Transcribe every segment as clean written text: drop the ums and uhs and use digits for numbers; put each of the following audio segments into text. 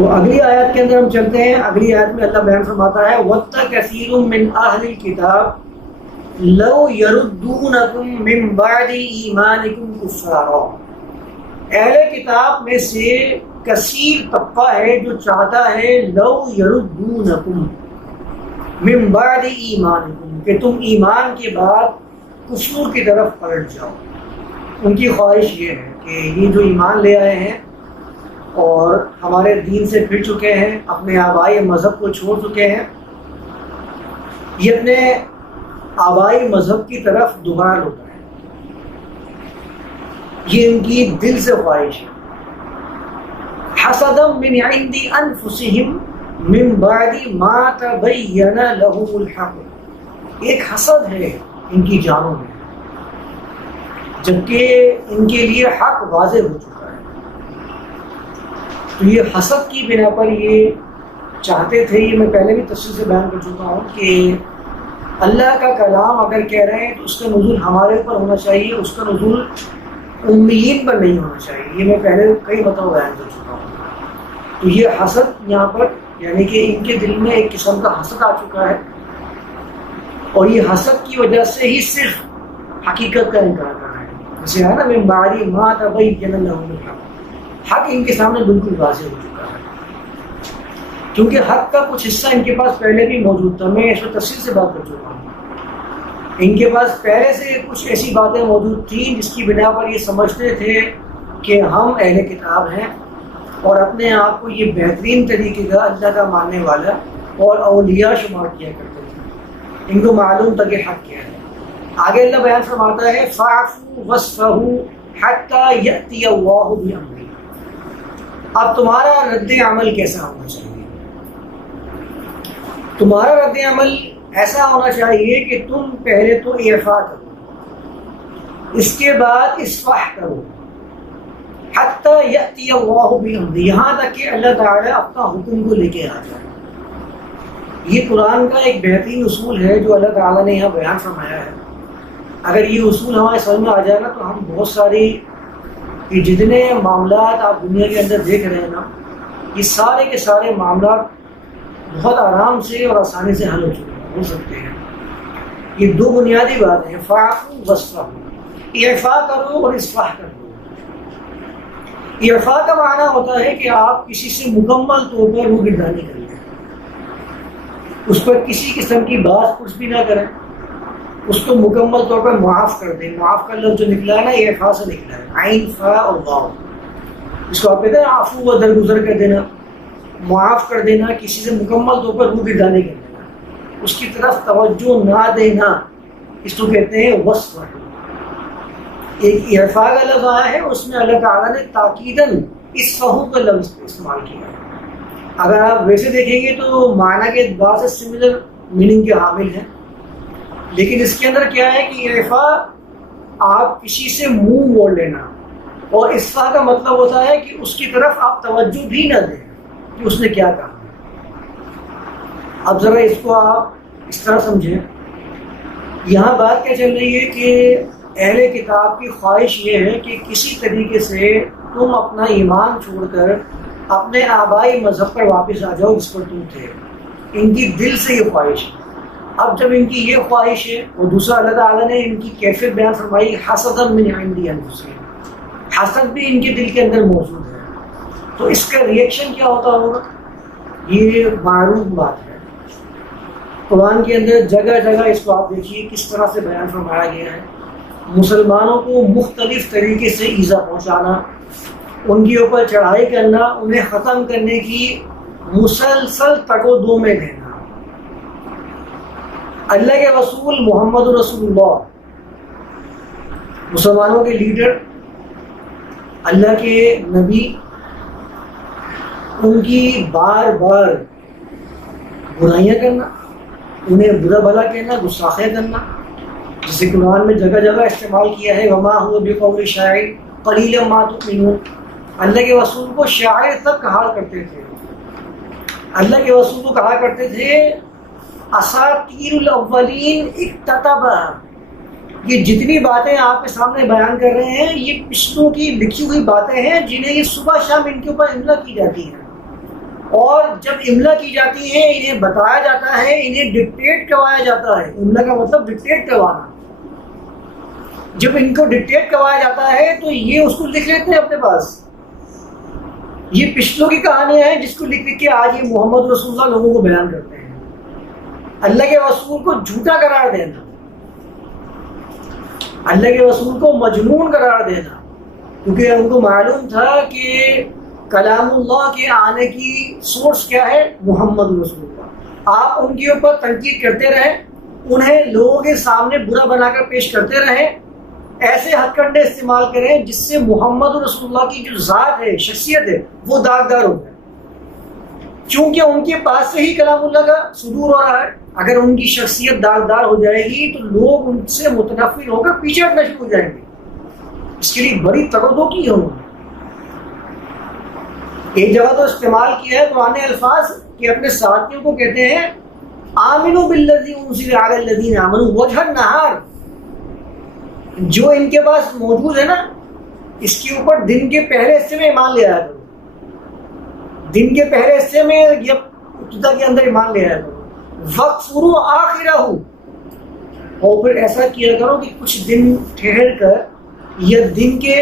تو اگلی آیت کے اندر ہم چلتے ہیں. اگلی آیت میں اللہ بیان فرماتا ہے وَدَّ كَثِيرٌ مِّنْ أَهْلِ الْكِتَابِ لَوْ يَرُدُّونَكُم مِّن بَعْدِ إِيمَانِكُمْ كُفَّارًا. اہل کتاب میں سے کثیر طبقہ ہے جو چاہتا ہے لَوْ يَرُدُّونَكُم مِّن بَعْدِ إِيمَانِكُمْ کہ تم ایمان کے بعد کفر کی طرف پلٹ جاؤ. ان کی خواہش یہ ہے کہ یہ جو ایمان لے آئے ہیں اور ہمارے دین سے پھر چکے ہیں، اپنے آبائی مذہب کو چھوڑ چکے ہیں، یہ اپنے آبائی مذہب کی طرف دوبارہ لوٹ رہے ہیں. یہ ان کی دل سے خواہش ہے. حسدا من عند انفسهم من بعد ما تبين لهم الحق. ایک حسد ہے ان کی جانوں میں جبکہ ان کے لیے حق واضح ہو چکا ہے. تو یہ حسد کی بنا پر یہ چاہتے تھے، یہ میں پہلے بھی تفصیل سے بیان کر چکا ہوں کہ اللہ کا کلام اگر کہہ رہے ہیں تو اس کا نزول ہمارے اوپر ہونا چاہیے، اس کا نزول امیین پر نہیں ہونا چاہیے. یہ میں پہلے کئی مرتبہ بیان کر چکا ہوں. تو یہ حسد یہاں پر یعنی کہ ان کے دل میں ایک قسم کا حسد آ چکا ہے، اور یہ حسد کی وجہ سے ہی صرف حقیقت کا انکار کر رہے ہیں. جیسے ہے نا من بعد ما تبین لهم الحق، حق ان کے سامنے بالکل واضح ہو چکا ہے. کیونکہ حق کا کچھ حصہ ان کے پاس پہلے بھی موجود تھا، میں اس پر تفصیل سے بات کر چکا ہوں. ان کے پاس پہلے سے کچھ ایسی باتیں موجود تھیں جس کی بنا پر یہ سمجھتے تھے کہ ہم اہل کتاب ہیں اور اپنے آپ کو یہ بہترین طریقے کا اللہ کا ماننے والا اور اولیاء شمار کیا کرتے تھے. ان کو معلوم تھا کہ حق کیا ہے. آگے اللہ بیان فرماتا ہے فَاعْفُوا وَاصْفَحُوا حَتَّى يَأْتِيَ اللَّهُ بِأَمْرِهِ. اب تمہارا رد عمل کیسا ہونا چاہیے؟ تمہارا رد عمل ایسا ہونا چاہیے کہ تم پہلے تو اعفا کرو، اس کے بعد اصفاح کرو، حتی یأتی اللہ بأمرہ، یہاں تک کہ اللہ تعالیٰ اپنا حکم کو لے کے آ جائے. یہ قرآن کا ایک بہترین اصول ہے جو اللہ تعالیٰ نے یہاں بیان فرمایا ہے. اگر یہ اصول ہمارے سمجھ میں آ جائے نا تو ہم بہت ساری یہ جتنے معاملات آپ دنیا کے اندر دیکھ رہے ہیں نا، یہ سارے کے سارے معاملات بہت آرام سے اور آسانی سے حل ہو سکتے ہیں. یہ دو بنیادی باتیں ہیں، فاعفوا واصفحوا، اعفا کرو اور اصلاح کرو. اعفا کا معنی ہوتا ہے کہ آپ کسی سے مکمل طور پر روگردانی کر لیں، اس پر کسی قسم کی بات کچھ بھی نہ کریں، اس کو مکمل طور پر معاف کر دیں. معاف کا لفظ جو نکلا ہے نا یہ اعفا سے نکلا ہے، عین فا اور واو. اس کو آپ کہتے ہیں عفو و درگزر کر دینا، معاف کر دینا، کسی سے مکمل طور پر روگردانی کر دینا، اس کی طرف توجہ نہ دینا، اس کو کہتے ہیں وصف. ایک اعفا کا لفظ آیا ہے، اس میں اللہ تعالیٰ نے تاکیداً اصفحوا کا لفظ استعمال کیا ہے. اگر آپ ویسے دیکھیں گے تو معنی کے اعتبار سے سملر میننگ کے حامل ہیں، لیکن اس کے اندر کیا ہے کہ اعفا آپ کسی سے منہ موڑ لینا، اور اصفاح کا مطلب ہوتا ہے کہ اس کی طرف آپ توجہ بھی نہ دیں کہ اس نے کیا کہا. اب ذرا اس کو آپ اس طرح سمجھیں، یہاں بات کیا چل رہی ہے کہ اہل کتاب کی خواہش یہ ہے کہ کسی طریقے سے تم اپنا ایمان چھوڑ کر اپنے آبائی مذہب پر واپس آ جاؤ جس پر تم تھے. ان کی دل سے یہ خواہش ہے. اب جب ان کی یہ خواہش ہے، اور دوسرا اللہ تعالیٰ نے ان کی کیفیت بیان فرمائی حسدا من عند انفسہم، حسد بھی ان کے دل کے اندر موجود ہے. تو اس کا ریئیکشن کیا ہوتا ہوگا؟ یہ معروف بات ہے. قرآن کے اندر جگہ جگہ اس کو آپ دیکھیے کس طرح سے بیان فرمایا گیا ہے. مسلمانوں کو مختلف طریقے سے ایذا پہنچانا، ان کے اوپر چڑھائی کرنا، انہیں ختم کرنے کی مسلسل تگ و دو میں رہنا. اللہ کے رسول محمد رسول اللہ، مسلمانوں کے لیڈر، اللہ کے نبی، ان کی بار بار برائیاں کرنا، انہیں برا بھلا کہنا، گستاخیاں کرنا، جسے قرآن میں جگہ جگہ استعمال کیا ہے وما هو بقول شاعر قلیلا ما تؤمنون. اللہ کے رسول کو شاعر تک کہا کرتے تھے. اللہ کے رسول کو کہا کرتے تھے اساطیر الاولین اکتتبا، یہ جتنی باتیں آپ کے سامنے بیان کر رہے ہیں یہ پچھلوں کی لکھی ہوئی باتیں ہیں جنہیں یہ صبح شام ان کے اوپر املا کی جاتی ہیں. اور جب املا کی جاتی ہے انہیں بتایا جاتا ہے، انہیں ڈکٹیٹ کروایا جاتا ہے. املا کا مطلب ڈکٹیٹ کروانا. جب ان کو ڈکٹیٹ کروایا جاتا ہے تو یہ اس کو لکھ لیتے ہیں اپنے پاس. یہ پچھلوں کی کہانیاں ہیں جس کو لکھ لکھ کے آج یہ محمد رسول اللہ لوگوں کو بیان کرتے ہیں. اللہ کے رسول کو جھوٹا قرار دینا، اللہ کے رسول کو مجنون قرار دینا، کیونکہ ان کو معلوم تھا کہ کلام اللہ کے آنے کی سورس کیا ہے؟ محمد رسول اللہ. آپ ان کے اوپر تنقید کرتے رہیں، انہیں لوگوں کے سامنے برا بنا کر پیش کرتے رہیں، ایسے ہتھ کنڈے استعمال کریں جس سے محمد رسول اللہ کی جو ذات ہے، شخصیت ہے، وہ داغدار ہو جائے. کیونکہ ان کے پاس سے ہی کلام اللہ کا صدور ہو رہا ہے. اگر ان کی شخصیت داغدار ہو جائے گی تو لوگ ان سے متنفر ہو کر پیچھے ہٹنا شروع ہو جائیں گے. اس کے لیے بڑی تردو کی ہے انہوں نے. ایک جگہ تو استعمال کیا ہے پرانے الفاظ کہ اپنے ساتھیوں کو کہتے ہیں آمنوا بالذی انزل علی الذین آمنوا وجہ النہار. جو ان کے پاس موجود ہے نا، اس کے اوپر دن کے پہلے حصے میں ایمان لے آیا کرو. دن کے پہلے حصے میں یا ابتدا کے اندر ایمان لے آیا کرو. وَاغْفِرُوا آخِرَهُ، اور پھر ایسا کیا کرو کہ کچھ دن ٹھہر کر یا دن کے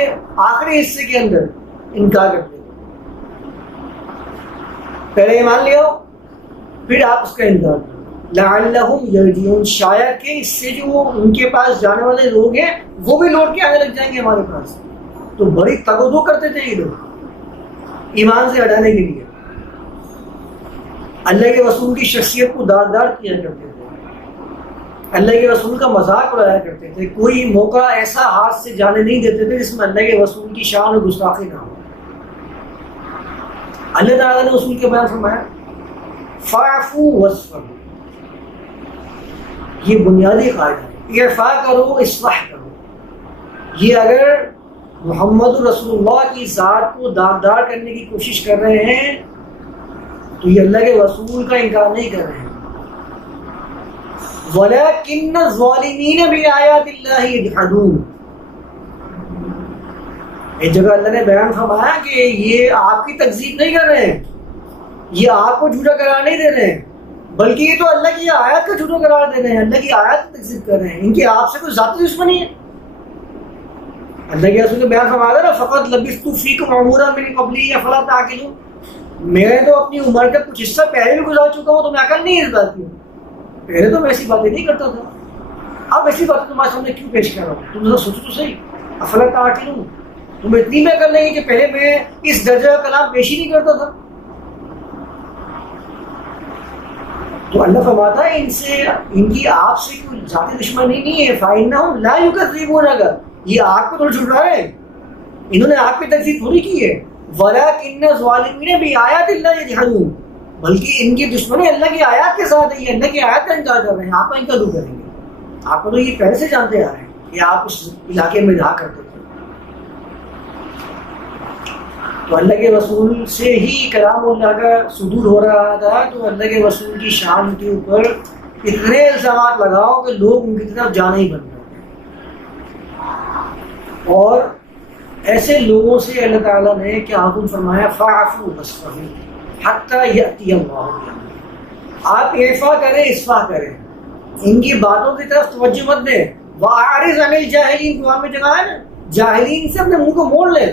آخری حصے کے اندر انکار کرتے ہو. پہلے ایمان لے آؤ پھر آپ اس کا انکار کرو. لعلہم یرجعون، شاید کہ اس سے جو ان کے پاس جانے والے لوگ ہیں وہ بھی لوٹ کے آنے لگ جائیں گے ہمارے پاس. تو بڑی تگودو کرتے تھے یہ لوگ ایمان سے ہٹانے کے لیے. اللہ کے رسول کی شخصیت کو داغدار کیا کرتے تھے، اللہ کے رسول کا مذاق اڑایا کرتے تھے. کوئی موقع ایسا ہاتھ سے جانے نہیں دیتے تھے جس میں اللہ کے رسول کی شان اور گستاخی نہ ہو. اللہ تعالیٰ نے رسول کے بیان فرمایا فاعفوا واصفحوا، یہ بنیادی قاعدہ ہے. اعفا کرو، اصلاح کرو. یہ اگر محمد رسول اللہ کی ذات کو داغدار کرنے کی کوشش کر رہے ہیں تو یہ اللہ کے رسول کا انکار نہیں کر رہے ہیں. وَلَكِنَّ الظَّالِمِينَ بِآيَاتِ اللَّهِ يَجْحَدُونَ. ایک جگہ اللہ نے بیان فرمایا کہ یہ آپ کی تکذیب نہیں کر رہے ہیں، یہ آپ کو جھوٹا قرار نہیں دے رہے ہیں، بلکہ یہ تو اللہ کی آیات کا جھوٹا قرار دے رہے ہیں، اللہ کی آیات کی تکذیب کر رہے ہیں. ان کی آپ سے کوئی ذاتی دشمنی ہے. اللہ کے رسول نے بیان فرمایا نا فقط لبثت فیکم عمرا من قبلی افلا تعقلون، میں تو اپنی عمر کا کچھ حصہ پہلے بھی گزار چکا ہوں، تو میں عقل نہیں اس بات کی. پہلے تو میں ایسی باتیں نہیں کرتا تھا، اب ایسی باتیں تمہارے سامنے کیوں پیش کر رہا ہوں؟ تم ذرا سوچو تو صحیح. افلا تعقلون، تمہیں اتنی میں عقل نہیں کہ پہلے میں اس درجہ کا کلام پیش ہی نہیں کرتا تھا. تو اللہ فرماتا ہے ان سے، ان کی آپ سے کوئی ذاتی دشمنی نہیں ہے. فَإِنَّهُمْ لَا يُكَذِّبُونَكَ، یہ آپ کو تھوڑا جھٹلا رہے ہیں، انہوں نے آپ کی تکذیب تھوڑی کی ہے. وَلَكِنَّ الظَّالِمِينَ بِآيَاتِ اللَّهِ يَجْحَدُونَ، بلکہ ان کی دشمنی اللہ کی آیات کے ساتھ ہے. یہ اللہ کی آیات کا انکار کر رہے ہیں، آپ کا انکار کیوں کریں گے؟ آپ کو تو یہ پہلے سے جانتے آ رہے ہیں کہ آپ اس علاقے میں رہا کرتے تھے. تو اللہ کے رسول سے ہی کلام اللہ کا صدور ہو رہا تھا، تو اللہ کے رسول کی شان کے اوپر اتنے الزامات لگاؤ کہ لوگ ان کی طرف جانا ہی بند کر دیں. اور ایسے لوگوں سے اللہ تعالیٰ نے کیا حکم فرمایا فاعفوا واصفحوا حتی یأتی اللہ بامرہ. آپ اعفا کریں، اصلاح کریں، ان کی باتوں کی طرف توجہ مت دیں. وَأَعْرِضْ عَنِ الْجَاهِلِينَ، قرآن میں جگہ ہے نا، جاہلین سے اپنے منہ کو موڑ لیں.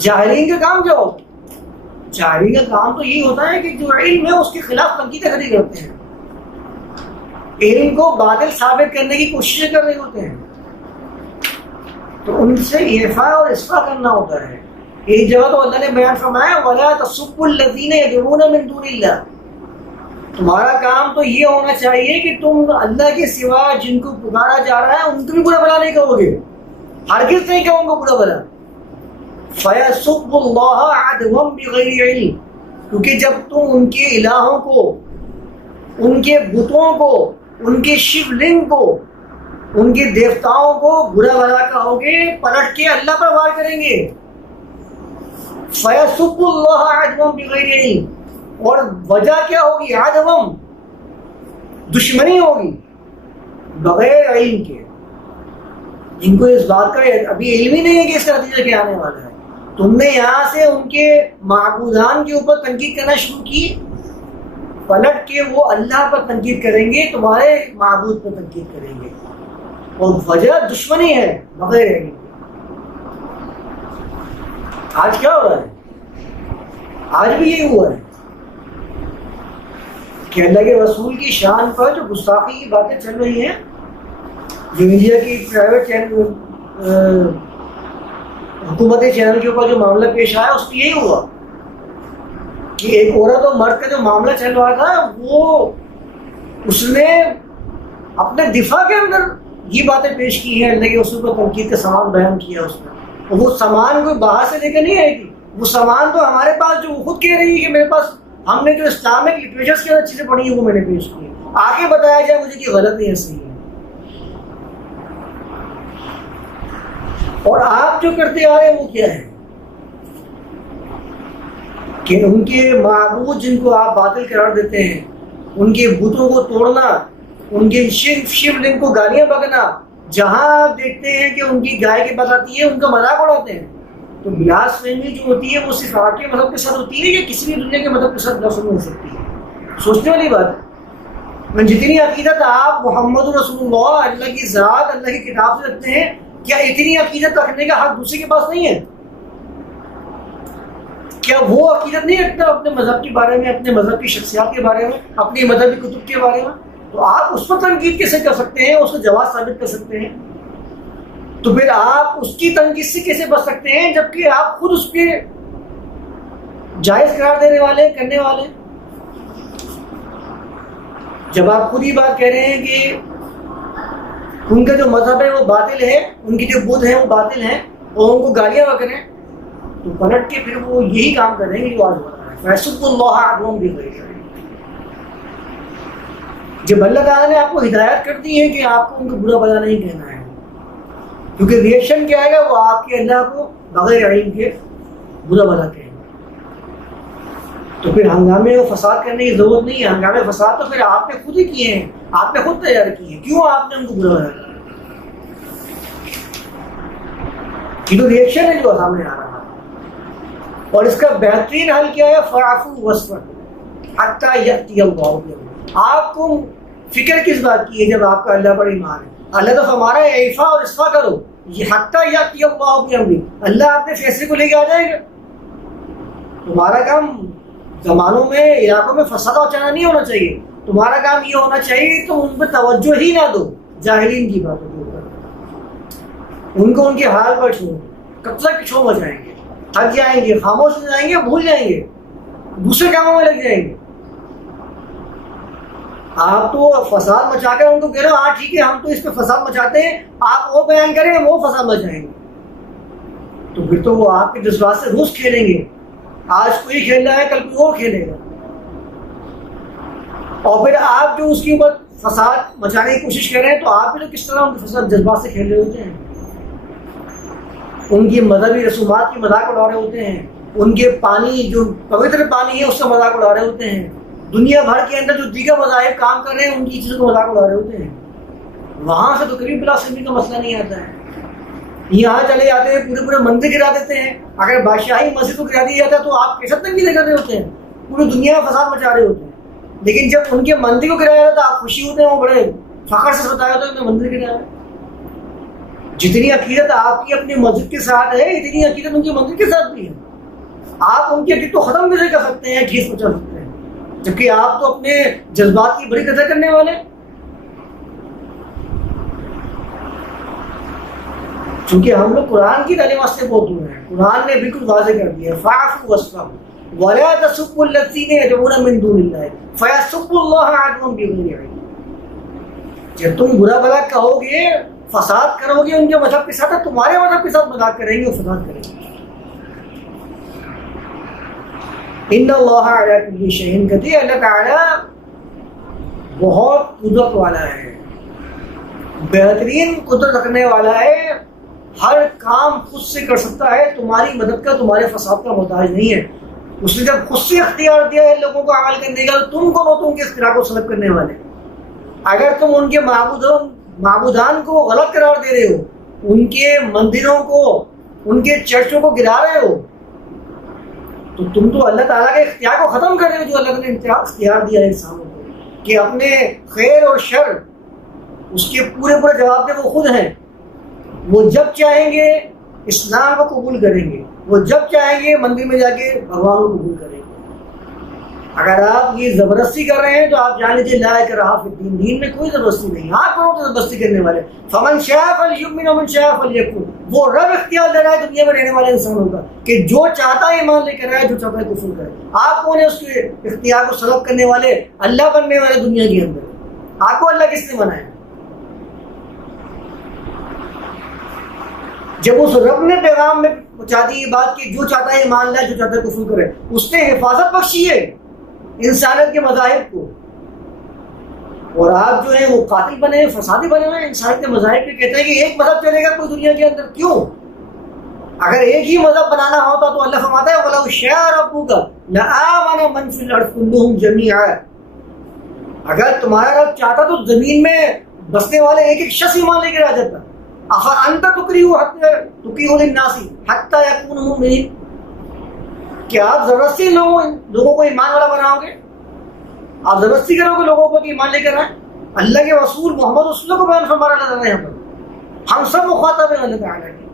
جاہلین کا کام کیا ہوتا ہے؟ جاہلین کا کام تو یہ ہوتا ہے کہ جو علم ہے اس کے خلاف تنقیدیں کھڑی کرتے ہیں، علم کو باطل ثابت کرنے کی کوششیں کر رہے ہوتے ہیں. تو ان سے اعفاء اور اصلاح کرنا ہوتا ہے. ایک جگہ تو اللہ نے بیان فرمایا وَلَا تَسُبُّوا الَّذِينَ يَدْعُونَ مِن دُونِ اللَّهِ، تمہارا کام تو یہ ہونا چاہیے کہ تم اللہ کے سوا جن کو پکارا جا رہا ہے ان کو بھی برا بھلا نہیں کہو گے، ہرگز نہیں کہو ان کو برا بھلا. فَيَسُبُّ اللَّهَ عَدْوًا بِغَيْرِ عِلْمٍ، کیونکہ جب تم ان کے الہوں کو، ان کے بتوں کو، ان کے شیو لنگ کو، ان کے دیوتاؤں کو برا بھلا کہو گے، پلٹ کے اللہ پر وار کریں گے. فَيَسُبُّ اللَّهَ عَدْوًا بِغَيْرِ عِلْمٍ، اور وجہ کیا ہوگی؟ عدوم، دشمنی ہوگی بغیر علم کے. جن کو اس بات کا ابھی علم ہی نہیں ہے کہ اس کا نتیجہ کیا آنے والا ہے، تم نے یہاں سے ان کے معبودان کے اوپر تنقید کرنا شروع کی، پلٹ کے وہ اللہ پر تنقید کریں گے، تمہارے معبود پر تنقید کریں گے، اور وجہ دشمنی ہے بغیر علم۔ آج کیا ہو رہا ہے؟ آج بھی یہی ہوا ہے کہ اللہ کے رسول کی شان پر جو گستاخی کی باتیں چل رہی ہیں، جو انڈیا کی پرائیویٹ چینل حکومتی چینل کے اوپر جو معاملہ پیش آیا، اس میں یہی ہوا کہ ایک عورت اور مرد کا جو معاملہ چل رہا تھا، وہ اس نے اپنے دفاع کے اندر یہ باتیں پیش کی ہیں، اللہ کے رسول پر تنقید کا سامان بیان کیا اس نے، اور وہ سامان کوئی باہر سے لے کے نہیں آئے گی، وہ سامان تو ہمارے پاس، جو وہ خود کہہ رہی ہے کہ میرے پاس ہم نے جو اسلامک لٹریچرز کے اندر چیزیں پڑھی ہیں وہ میں نے پیش کی، آگے بتایا جائے مجھے کہ غلط ہے یا صحیح ہے۔ اور آپ جو کرتے آ رہے ہیں وہ کیا ہے کہ ان کے معبود جن کو آپ باطل قرار دیتے ہیں، ان کے بتوں کو توڑنا، ان کے شیو لنگ کو گالیاں بکنا، جہاں آپ دیکھتے ہیں کہ ان کی گائے کی بات آتی ہے ان کا مذاق اڑاتے ہیں۔ تو بلاسفیمی جو ہوتی ہے وہ صرف آپ کے مذہب کے ساتھ ہوتی ہے یا کسی بھی دنیا کے مذہب کے ساتھ بلاسفیمی ہو سکتی ہے؟ سوچنے والی بات ہے۔ جتنی عقیدت آپ محمد رسول اللہ، اللہ کی ذات، اللہ کی کتاب سے رکھتے ہیں، کیا اتنی عقیدت رکھنے کا حق دوسرے کے پاس نہیں ہے؟ کیا وہ عقیدت نہیں رکھتا اپنے مذہب کے بارے میں، اپنے مذہب کی شخصیات کے بارے میں، اپنی مذہبی کتب کے بارے میں؟ تو آپ اس پر تنقید کیسے کر سکتے ہیں، اس کو جواز ثابت کر سکتے ہیں؟ تو پھر آپ اس کی تنقید سے کیسے بچ سکتے ہیں جبکہ آپ خود اس پہ جائز قرار دینے والے، کرنے والے؟ جب آپ خود ہی بات کہہ رہے ہیں کہ ان کا جو مذہب ہے وہ باطل ہے، ان کی جو بدھ ہیں وہ باطل ہیں، اور ان کو گالیاں بک رہے ہیں، تو پلٹ کے پھر وہ یہی کام کریں گے جو آج ہو رہا ہے، فیصب اللہ عدوم بھی غیر۔ جب اللہ تعالیٰ نے آپ کو ہدایت کر دی ہے کہ آپ کو ان کو برا بھلا نہیں کہنا ہے، کیونکہ ریئیکشن کیا آئے گا، وہ آپ کے اللہ کو بغیر علم کے برا بھلا کہیں گے، تو پھر ہنگامے و فساد کرنے کی ضرورت نہیں ہے۔ ہنگامے فساد تو پھر آپ نے خود ہی کیے ہیں، آپ نے خود تیار کیے ہیں، کیوں آپ نے ان کو برا بھلا کیا؟ یہ تو ریئیکشن ہے جو سامنے آ رہا ہے، اور اس کا بہترین حل کیا ہے؟ فاعفوا واصفحوا حتی یأتی اللہ بامرہ۔ آپ کو فکر کس بات کی ہے جب آپ کا اللہ پر ایمان ہے؟ اللہ تو ہمارا عفا اور اصفا کرو، یہ حتی یأتی اللہ بامرہ، اللہ آپ کے فیصلے کو لے کے آ جائے گا۔ تمہارا کام زمانوں میں، علاقوں میں فساد مچانا نہیں ہونا چاہیے، تمہارا کام یہ ہونا چاہیے تم ان پہ توجہ ہی نہ دو، جاہلین کی باتوں کے اوپر، ان کو ان کے حال پر چھوڑو، کب تک چھو مچائیں گے، تھک جائیں گے، خاموش ہو جائیں گے، بھول جائیں گے، دوسرے کاموں میں لگ جائیں گے۔ آپ تو فساد مچا کر ان کو کہہ رہے ہو ہاں ٹھیک ہے ہم تو اس پہ فساد مچاتے ہیں، آپ وہ بیان کریں وہ فساد مچائیں گے، تو پھر تو وہ آپ کے جذبات سے روز کھیلیں گے، آج کوئی کھیل رہا ہے کل کوئی اور کھیلے گا، اور پھر آپ جو اس کے اوپر فساد مچانے کی کوشش کر رہے ہیں تو آپ بھی تو کس طرح ان کے فساد جذبات سے کھیل رہے ہوتے ہیں، ان کی مذہبی رسومات کی مذاق اڑا رہے ہوتے ہیں، ان کے پانی جو پوتر پانی ہے اس کا مذاق اڑا رہے ہوتے ہیں، دنیا بھر کے اندر جو دیگر مذاہب کام کر رہے ہیں ان کی چیزوں کو مذاق اڑا رہے ہوتے ہیں۔ وہاں سے تو کبھی بلاسفیمی کا مسئلہ نہیں آتا ہے، یہاں چلے جاتے ہیں پورے پورے مندر گرا دیتے ہیں، اگر بادشاہی مسجد کو گرا دیا جاتا ہے تو آپ کیسے تنقید کر رہے ہوتے ہیں، پوری دنیا میں فساد مچا رہے ہوتے ہیں، لیکن جب ان کے مندر کو گرایا جاتا ہے آپ خوشی ہوتے ہیں، وہ بڑے فخر سے بتایا ہوتا ہے کہ مندر گرایا۔ جتنی عقیدت آپ کی اپنی مسجد کے ساتھ ہے اتنی عقیدت ان کے مندر کے ساتھ بھی ہے، آپ ان کی عقیدت کو ختم کیسے کر سکتے ہیں، ٹھیس پہنچا سکتے ہیں، جبکہ آپ تو اپنے جذبات کی بڑی قدر کرنے والے۔ چونکہ ہم لوگ قرآن کی تعلیمات سے بہت دور ہیں، قرآن نے بالکل واضح کر دیا فاعفوا واصفحوا ولا تسبوا الذین يدعون من دون اللہ فیسبوا اللہ عدوا بغیر علم۔ جب تم برا بھلا کہو گے، فساد کرو گے ان کے مذہب کے ساتھ، تمہارے مذہب کے ساتھ مذاق کریں گے اور فساد کریں گے۔ ان اللہ علی کل شیء قدیر، اللہ تعالیٰ بہت قدرت والا ہے، بہترین قدرت رکھنے والا ہے، ہر کام خود سے کر سکتا ہے، تمہاری مدد کا، تمہارے فساد کا محتاج نہیں ہے۔ اس نے جب خود سے اختیار دیا ہے لوگوں کو عمل کرنے کا، تو تم کون ہو تم کے اختیار کو سلب کرنے والے؟ اگر تم ان کے معبودان کو غلط قرار دے رہے ہو، ان کے مندروں کو ان کے چرچوں کو گرا رہے ہو، تو تم تو اللہ تعالیٰ کے اختیار کو ختم کر رہے ہو جو اللہ نے اختیار دیا ہے انسانوں کو کہ اپنے خیر اور شر اس کے پورے جواب دے وہ خود ہیں۔ وہ جب چاہیں گے اسلام کو قبول کریں گے، وہ جب چاہیں گے مندر میں جا کے بھگوان کو قبول کریں گے۔ اگر آپ یہ زبردستی کر رہے ہیں تو آپ جان لیجیے لا اکراہ فی الدین، دین میں کوئی زبردستی نہیں۔ آپ کون تو زبردستی کرنے والے؟ فمن شاء فلیؤمن ومن شاء فلیکفر، وہ رب اختیار دے رہا ہے دنیا میں رہنے والے انسانوں کا کہ جو چاہتا ہے ایمان لے کر آئے، جو چاہتا ہے کفر کرے۔ آپ کون ہے اس کے اختیار کو سلب کرنے والے؟ اللہ بننے والے دنیا کے اندر آپ کو اللہ کس نے بنایا؟ جب اس رب نے پیغام میں پہنچا دی یہ بات کہ جو چاہتا ہے ایمان لائے، جو چاہتا ہے کفر کرے، اس نے حفاظت بخشی ہے انسانیت کے مذاہب کو، اور آپ جو ہیں وہ قاتل بنے ہیں، فسادی بنے ہوئے ہیں انسانیت کے مذاہب کے۔ کہتے ہیں کہ ایک مذہب چلے گا کوئی دنیا کے اندر، کیوں؟ اگر ایک ہی مذہب بنانا ہوتا تو اللہ فرماتا ہے وَلَوْ شَاءَ رَبُّكَ لَآمَنَ مَنْ فِي الْأَرْضِ كُلُّهُمْ جَمِيعًا، اگر تمہارا رب چاہتا تو زمین میں بسنے والے ایک ایک شخص ایمان لے کے آ جاتا۔ أَفَأَنْتَ تُكْرِهُ لِلنَّاسِ حَتَّى يَكُونُوا مُؤْمِنِينَ، کیا آپ زبردستی لوگوں کو ایمان والا بناؤ گے؟ آپ زبردستی کرو گے لوگوں کو کہ ایمان لے کر آئیں؟ اللہ کے رسول محمد رسول اللہ کو بیان فرما رہا ہے یہاں پر، ہم سب مخاطب ہیں اللہ تعالیٰ کے۔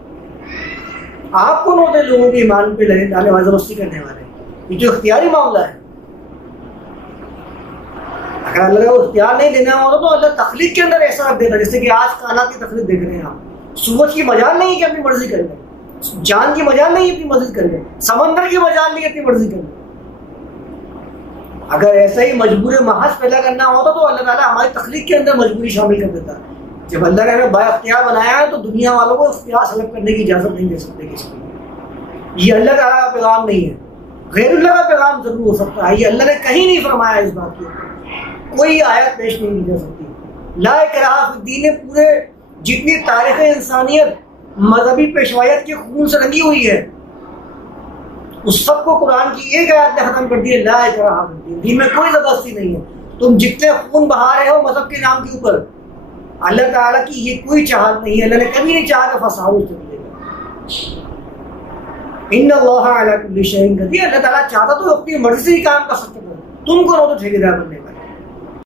آپ کون ہوتے لوگوں کے ایمان پہ لگے ڈالنے والے، زبردستی کرنے والے؟ یہ جو اختیاری معاملہ ہے، اگر اللہ کو اختیار نہیں دینا ہوتا تو اللہ تخلیق کے اندر ایسا رکھ دیتا، جیسے کہ آج کائنات کی تخلیق دیکھ رہے ہیں آپ، سورج کی مجال نہیں ہے کہ اپنی مرضی کر لیں، جان کی مجال نہیں اپنی مرضی کر لیں، سمندر کی مجال نہیں اپنی مرضی کر لیں۔ اگر ایسا ہی مجبور محض پیدا کرنا ہوتا تو اللہ تعالیٰ ہماری تخلیق کے اندر مجبوری شامل کر دیتا۔ جب اللہ نے ہمیں با اختیار بنایا ہے تو دنیا والوں کو اختیار سلب کرنے کی اجازت نہیں دے سکتے کسی کو۔ یہ اللہ تعالیٰ کا پیغام نہیں ہے، غیر اللہ کا پیغام ضرور ہو سکتا ہے، یہ اللہ نے کہیں نہیں فرمایا اس بات کے اوپر، کوئی آیت پیش نہیں کی جا سکتی۔ لا اکراہ فی الدین، پورے جتنی تاریخ انسانیت مذہبی پیشوایت کے خون سے رنگی ہوئی ہے، اس سب کو قرآن کی ایک آیت نے ختم کر دی ہے، لا اکراہ فی الدین، دین میں کوئی زبردستی نہیں ہے۔ تم جتنے خون بہا رہے ہو مذہب کے نام کے اوپر، اللہ تعالیٰ کی یہ کوئی چاہت نہیں ہے، اللہ نے کبھی نہیں چاہا کہ فساد چلے گا۔ ان اللہ علی کل شیء قدیر، اللہ تعالیٰ چاہتا تو اپنی مرضی سے ہی کام کر سکتا تھا، تم کو تو ٹھیکیدار بننے کا۔